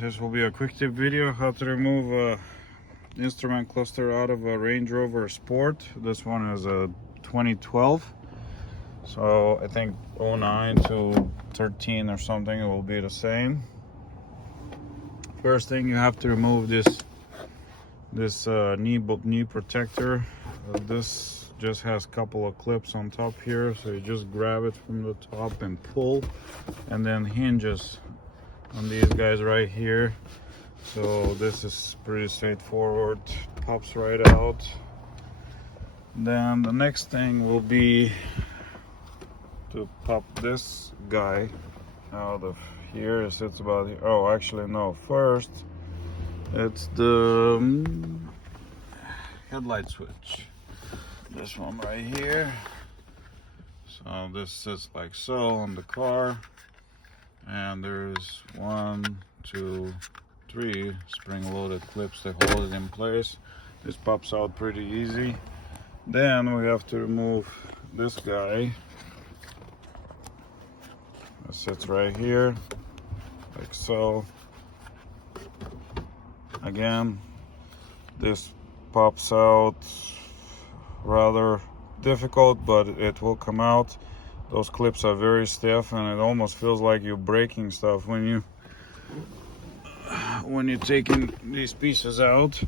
This will be a quick tip video how to remove a instrument cluster out of a Range Rover Sport. This one is a 2012, so I think 09 to 13 or something, it will be the same. First thing, you have to remove this knee protector. This just has a couple of clips on top here, so you just grab it from the top and pull, and then hinges on these guys right here. So this is pretty straightforward, pops right out. Then the next thing will be to pop this guy out of here. It sits about here. Oh, actually no, first it's the headlight switch, this one right here. So this sits like so on the car, and there's 1, 2, 3 spring-loaded clips that hold it in place. This pops out pretty easy. Then we have to remove this guy. It sits right here, like so. Again, this pops out rather difficult, but it will come out. Those clips are very stiff, and it almost feels like you're breaking stuff when you're taking these pieces out.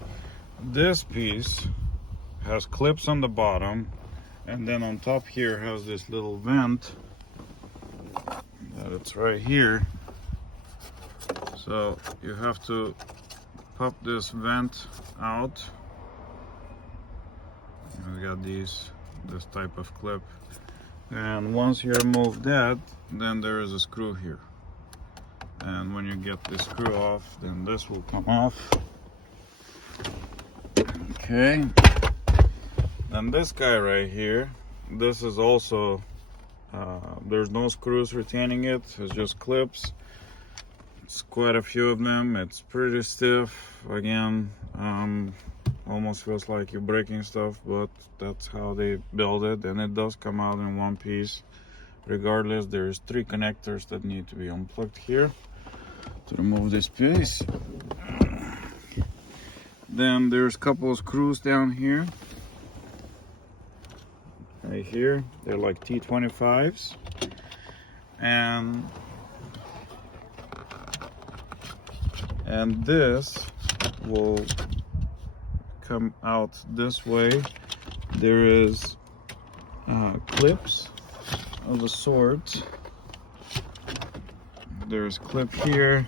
This piece has clips on the bottom, and then on top here has this little vent that it's right here. So you have to pop this vent out. We got this type of clip, and once you remove that, then there is a screw here, and when you get this screw off, then this will come off. Okay, and this guy right here, this is also there's no screws retaining it, it's just clips. It's quite a few of them. It's pretty stiff. Again, almost feels like you're breaking stuff, but that's how they build it, and it does come out in one piece. Regardless, there's 3 connectors that need to be unplugged here to remove this piece. Then there's a couple of screws down here, right here. They're like T25s, and this will come out this way. There is clips of a sort. There's clip here,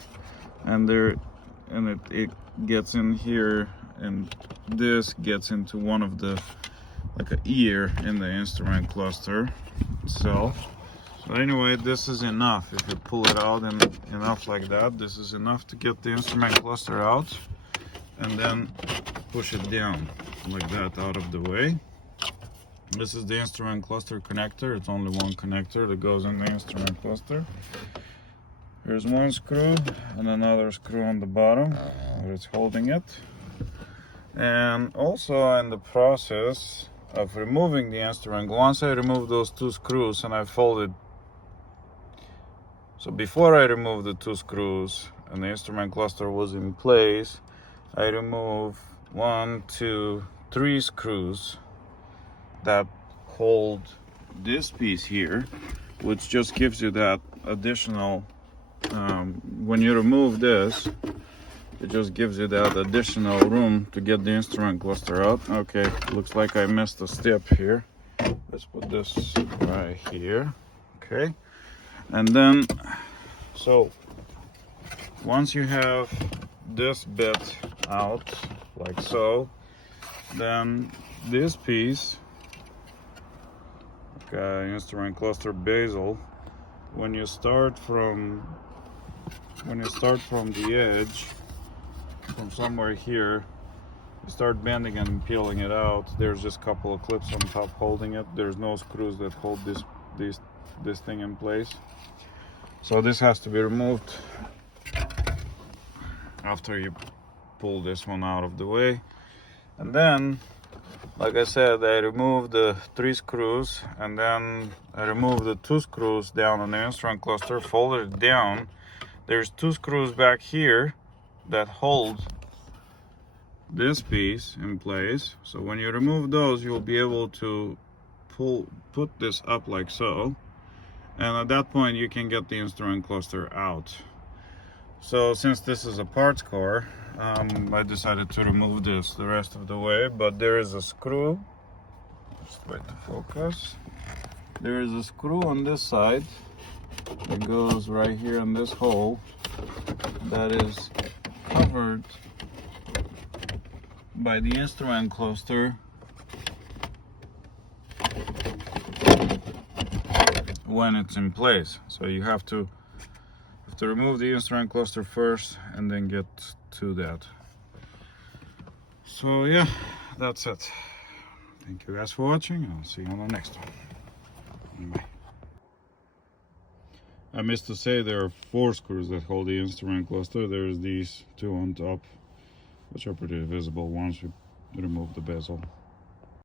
and it gets in here, and this gets into one of the, like an ear in the instrument cluster itself. So anyway, this is enough. If you pull it out and enough like that, this is enough to get the instrument cluster out, and then push it down like that out of the way. This is the instrument cluster connector. It's only one connector that goes in the instrument cluster. Here's one screw and another screw on the bottom where it's holding it. And also, in the process of removing the instrument, once I remove those 2 screws, and I folded, so before I removed the 2 screws and the instrument cluster was in place, I removed 1, 2, 3 screws that hold this piece here, which just gives you that additional, when you remove this, it just gives you that additional room to get the instrument cluster out. Okay, looks like I missed a step here. Let's put this right here. Okay, and then, so once you have this bit out like so, then this piece, okay, instrument cluster bezel, when you start from the edge, from somewhere here, you start bending and peeling it out. There's just a couple of clips on top holding it. There's no screws that hold this thing in place, so this has to be removed after you pull this one out of the way. And then, like I said, I removed the 3 screws, and then I removed the 2 screws down on the instrument cluster, folded it down. There's 2 screws back here that hold this piece in place. So when you remove those, you'll be able to put this up like so, and at that point you can get the instrument cluster out. So since this is a parts car, I decided to remove this the rest of the way, but there is a screw. Just wait to focus. There is a screw on this side that goes right here in this hole that is covered by the instrument cluster when it's in place. So you have to remove the instrument cluster first and then get to that. So yeah, that's it. Thank you guys for watching. I'll see you on the next one. Bye. I missed to say there are 4 screws that hold the instrument cluster. There's these 2 on top, which are pretty visible once you remove the bezel.